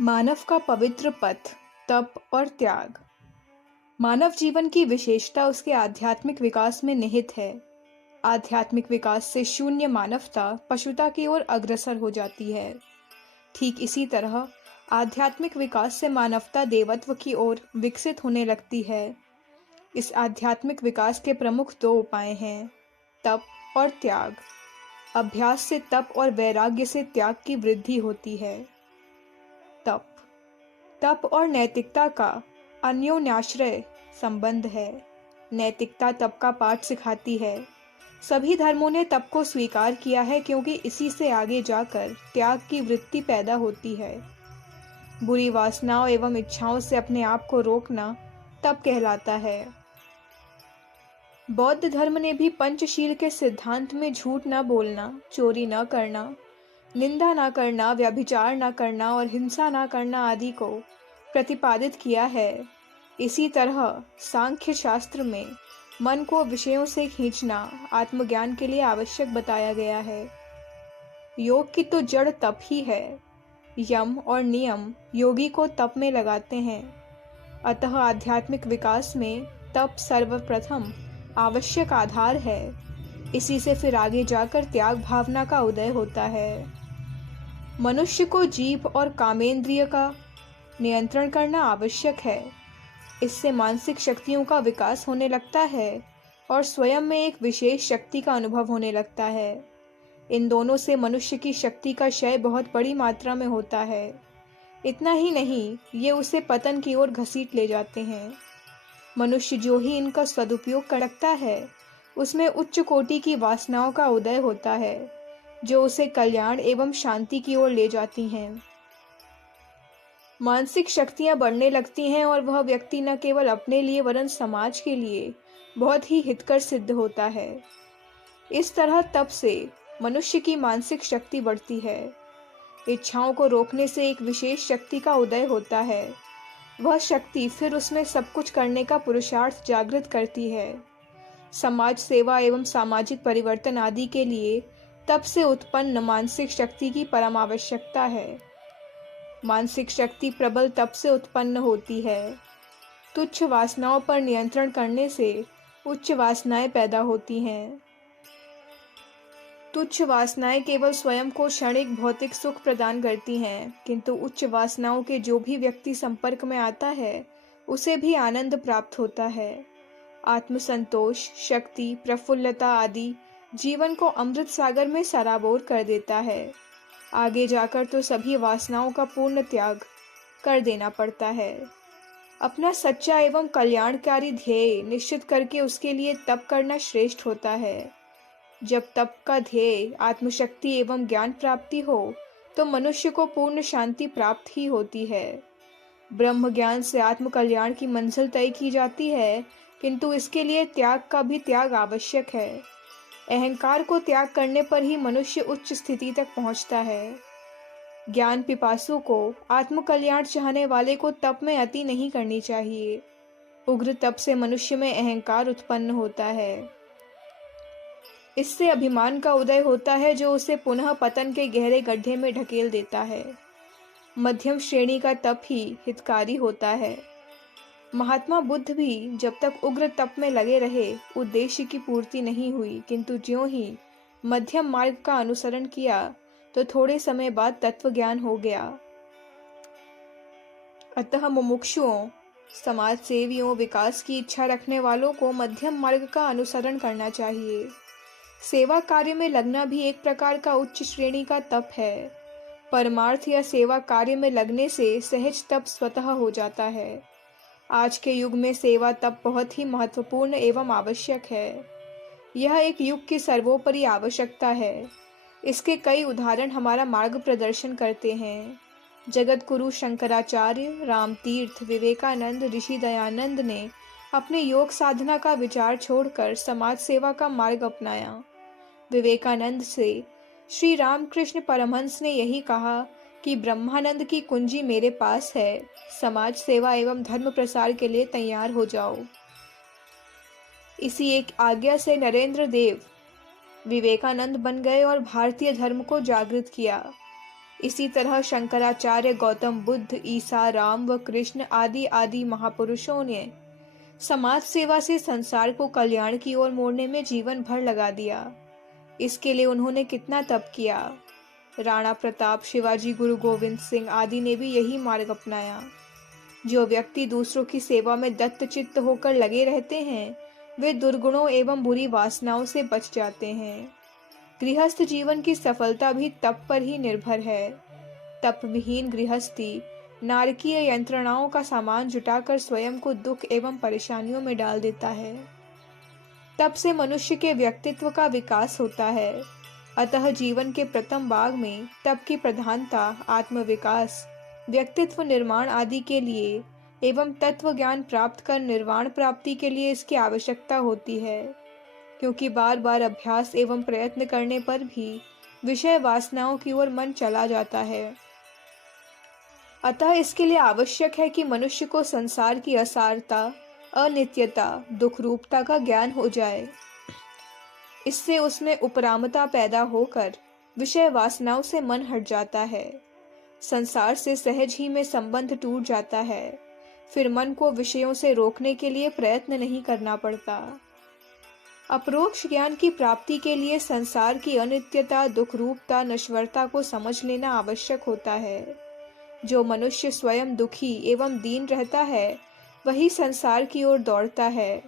मानव का पवित्र पथ, तप और त्याग। मानव जीवन की विशेषता उसके आध्यात्मिक विकास में निहित है। आध्यात्मिक विकास से शून्य मानवता पशुता की ओर अग्रसर हो जाती है। ठीक इसी तरह आध्यात्मिक विकास से मानवता देवत्व की ओर विकसित होने लगती है। इस आध्यात्मिक विकास के प्रमुख दो उपाय हैं, तप और त्याग। अभ्यास से तप और वैराग्य से त्याग की वृद्धि होती है। तप तप और नैतिकता का अन्योन्याश्रय संबंध है। नैतिकता तप का पाठ सिखाती है। सभी धर्मों ने तप को स्वीकार किया है क्योंकि इसी से आगे जाकर त्याग की वृत्ति पैदा होती है। बुरी वासनाओं एवं इच्छाओं से अपने आप को रोकना तप कहलाता है। बौद्ध धर्म ने भी पंचशील के सिद्धांत में झूठ न बोलना, चोरी न करना, निंदा न करना, व्यभिचार न करना और हिंसा न करना आदि को प्रतिपादित किया है। इसी तरह सांख्य शास्त्र में मन को विषयों से खींचना आत्मज्ञान के लिए आवश्यक बताया गया है। योग की तो जड़ तप ही है। यम और नियम योगी को तप में लगाते हैं। अतः आध्यात्मिक विकास में तप सर्वप्रथम आवश्यक आधार है। इसी से फिर आगे जाकर त्याग भावना का उदय होता है। मनुष्य को जीभ और कामेंद्रिय का नियंत्रण करना आवश्यक है। इससे मानसिक शक्तियों का विकास होने लगता है और स्वयं में एक विशेष शक्ति का अनुभव होने लगता है। इन दोनों से मनुष्य की शक्ति का क्षय बहुत बड़ी मात्रा में होता है। इतना ही नहीं, ये उसे पतन की ओर घसीट ले जाते हैं। मनुष्य जो ही इनका सदुपयोग करता है, उसमें उच्च कोटि की वासनाओं का उदय होता है, जो उसे कल्याण एवं शांति की ओर ले जाती हैं। मानसिक शक्तियां बढ़ने लगती हैं और वह व्यक्ति न केवल अपने लिए वरन समाज के लिए बहुत ही हितकर सिद्ध होता है। इस तरह तप से मनुष्य की मानसिक शक्ति बढ़ती है। इच्छाओं को रोकने से एक विशेष शक्ति का उदय होता है। वह शक्ति फिर उसमें सब कुछ करने का पुरुषार्थ जागृत करती है। समाज सेवा एवं सामाजिक परिवर्तन आदि के लिए तप से उत्पन्न मानसिक शक्ति की परम आवश्यकता है। मानसिक शक्ति प्रबल तप से उत्पन्न होती है। तुच्छ वासनाओं पर नियंत्रण करने से उच्च वासनाएं पैदा होती हैं। तुच्छ वासनाएं केवल स्वयं को क्षणिक भौतिक सुख प्रदान करती हैं, किंतु उच्च वासनाओं के जो भी व्यक्ति संपर्क में आता है, उसे भी आनंद प्राप्त होता है। आत्मसंतोष, शक्ति, प्रफुल्लता आदि जीवन को अमृत सागर में सराबोर कर देता है। आगे जाकर तो सभी वासनाओं का पूर्ण त्याग कर देना पड़ता है। अपना सच्चा एवं कल्याणकारी ध्येय निश्चित करके उसके लिए तप करना श्रेष्ठ होता है। जब तप का ध्येय आत्मशक्ति एवं ज्ञान प्राप्ति हो, तो मनुष्य को पूर्ण शांति प्राप्त ही होती है। ब्रह्म ज्ञान से आत्म कल्याण की मंजिल तय की जाती है, किंतु इसके लिए त्याग का भी त्याग आवश्यक है। अहंकार को त्याग करने पर ही मनुष्य उच्च स्थिति तक पहुंचता है। ज्ञान पिपासु को, आत्म कल्याण चाहने वाले को तप में अति नहीं करनी चाहिए। उग्र तप से मनुष्य में अहंकार उत्पन्न होता है। इससे अभिमान का उदय होता है, जो उसे पुनः पतन के गहरे गड्ढे में ढकेल देता है। मध्यम श्रेणी का तप ही हितकारी होता है। महात्मा बुद्ध भी जब तक उग्र तप में लगे रहे, उद्देश्य की पूर्ति नहीं हुई, किंतु ज्यों ही मध्यम मार्ग का अनुसरण किया, तो थोड़े समय बाद तत्व ज्ञान हो गया। अतः मुमुक्षुओं, समाज सेवियों, विकास की इच्छा रखने वालों को मध्यम मार्ग का अनुसरण करना चाहिए। सेवा कार्य में लगना भी एक प्रकार का उच्च श्रेणी का तप है। परमार्थ या सेवा कार्य में लगने से सहज तप स्वतः हो जाता है। आज के युग में सेवा तप बहुत ही महत्वपूर्ण एवं आवश्यक है। यह एक युग की सर्वोपरि आवश्यकता है। इसके कई उदाहरण हमारा मार्ग प्रदर्शन करते हैं। जगत गुरु शंकराचार्य, रामतीर्थ, विवेकानंद, ऋषि दयानंद ने अपने योग साधना का विचार छोड़कर समाज सेवा का मार्ग अपनाया। विवेकानंद से श्री रामकृष्ण परमहंस ने यही कहा कि ब्रह्मानंद की कुंजी मेरे पास है, समाज सेवा एवं धर्म प्रसार के लिए तैयार हो जाओ। इसी एक आज्ञा से नरेंद्र देव विवेकानंद बन गए और भारतीय धर्म को जागृत किया। इसी तरह शंकराचार्य, गौतम बुद्ध, ईसा, राम व कृष्ण आदि आदि महापुरुषों ने समाज सेवा से संसार को कल्याण की ओर मोड़ने में जीवन भर लगा दिया। इसके लिए उन्होंने कितना तप किया। राणा प्रताप, शिवाजी, गुरु गोविंद सिंह आदि ने भी यही मार्ग अपनाया। जो व्यक्ति दूसरों की सेवा में दत्तचित्त होकर लगे रहते हैं, वे दुर्गुणों एवं बुरी वासनाओं से बच जाते हैं। गृहस्थ जीवन की सफलता भी तप पर ही निर्भर है। तप विहीन गृहस्थी नारकीय यंत्रणाओं का सामान जुटाकर स्वयं को दुख एवं परेशानियों में डाल देता है। तप से मनुष्य के व्यक्तित्व का विकास होता है। अतः जीवन के प्रथम भाग में तप की प्रधानता आत्मविकास, व्यक्तित्व निर्माण आदि के लिए एवं तत्व ज्ञान प्राप्त कर निर्वाण प्राप्ति के लिए इसकी आवश्यकता होती है, क्योंकि बार बार अभ्यास एवं प्रयत्न करने पर भी विषय वासनाओं की ओर मन चला जाता है। अतः इसके लिए आवश्यक है कि मनुष्य को संसार की असारता, अनित्यता, दुख रूपता का ज्ञान हो जाए। इससे उसमें उपरामता पैदा होकर विषय वासनाओं से मन हट जाता है। संसार से सहज ही में संबंध टूट जाता है। फिर मन को विषयों से रोकने के लिए प्रयत्न नहीं करना पड़ता। अपरोक्ष ज्ञान की प्राप्ति के लिए संसार की अनित्यता, दुख रूपता, नश्वरता को समझ लेना आवश्यक होता है। जो मनुष्य स्वयं दुखी एवं दीन रहता है, वही संसार की ओर दौड़ता है।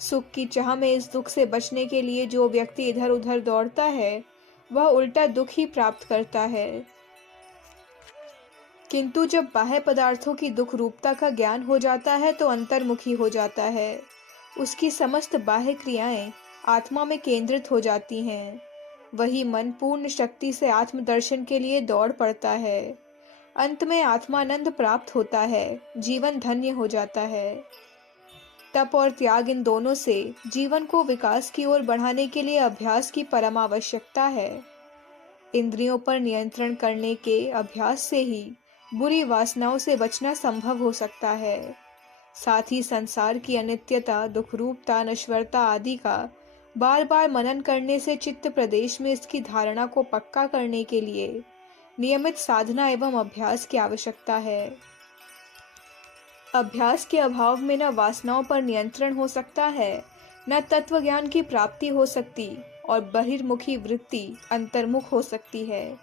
सुख की चाह में इस दुख से बचने के लिए जो व्यक्ति इधर उधर दौड़ता है, वह उल्टा दुख ही प्राप्त करता है। किंतु जब बाह्य पदार्थों की दुख रूपता का ज्ञान हो जाता है तो अंतर्मुखी हो जाता है। उसकी समस्त बाह्य क्रियाएं आत्मा में केंद्रित हो जाती हैं। वही मन पूर्ण शक्ति से आत्मदर्शन के लिए दौड़ पड़ता है। अंत में आत्मानंद प्राप्त होता है, जीवन धन्य हो जाता है। तप और त्याग, इन दोनों से जीवन को विकास की ओर बढ़ाने के लिए अभ्यास की परम आवश्यकता है। इंद्रियों पर नियंत्रण करने के अभ्यास से ही बुरी वासनाओं से बचना संभव हो सकता है। साथ ही संसार की अनित्यता, दुख रूपता, नश्वरता आदि का बार बार मनन करने से चित्त प्रदेश में इसकी धारणा को पक्का करने के लिए नियमित साधना एवं अभ्यास की आवश्यकता है। अभ्यास के अभाव में न वासनाओं पर नियंत्रण हो सकता है, न तत्व ज्ञान की प्राप्ति हो सकती और बहिर्मुखी वृत्ति अंतर्मुख हो सकती है।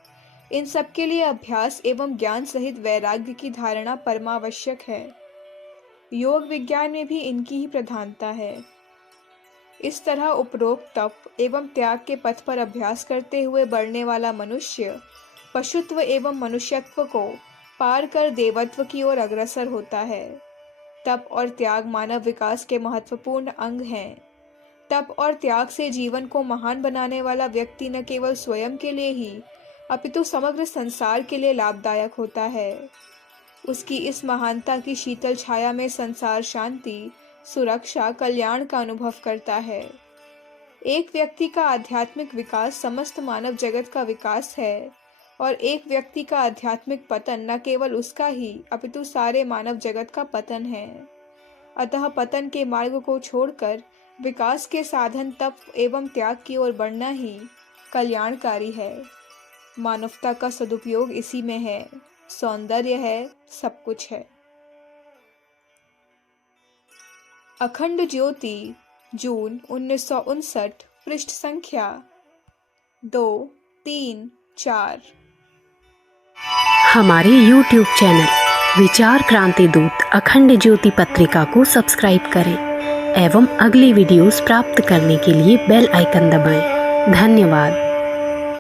इन सब के लिए अभ्यास एवं ज्ञान सहित वैराग्य की धारणा परमावश्यक है। योग विज्ञान में भी इनकी ही प्रधानता है। इस तरह उपरोक्त तप एवं त्याग के पथ पर अभ्यास करते हुए बढ़ने वाला मनुष्य पशुत्व एवं मनुष्यत्व को पार कर देवत्व की ओर अग्रसर होता है। तप और त्याग मानव विकास के महत्वपूर्ण अंग हैं। तप और त्याग से जीवन को महान बनाने वाला व्यक्ति न केवल स्वयं के लिए ही अपितु समग्र संसार के लिए लाभदायक होता है। उसकी इस महानता की शीतल छाया में संसार शांति, सुरक्षा, कल्याण का अनुभव करता है। एक व्यक्ति का आध्यात्मिक विकास समस्त मानव जगत का विकास है और एक व्यक्ति का आध्यात्मिक पतन न केवल उसका ही अपितु सारे मानव जगत का पतन है। अतः पतन के मार्ग को छोड़कर विकास के साधन तप एवं त्याग की ओर बढ़ना ही कल्याणकारी है। मानवता का सदुपयोग इसी में है। सौंदर्य है, सब कुछ है। अखंड ज्योति, जून 1959, पृष्ठ संख्या 2, 3, 4। हमारे YouTube चैनल विचार क्रांति दूत अखंड ज्योति पत्रिका को सब्सक्राइब करें एवं अगली वीडियोस प्राप्त करने के लिए बेल आइकन दबाएं। धन्यवाद।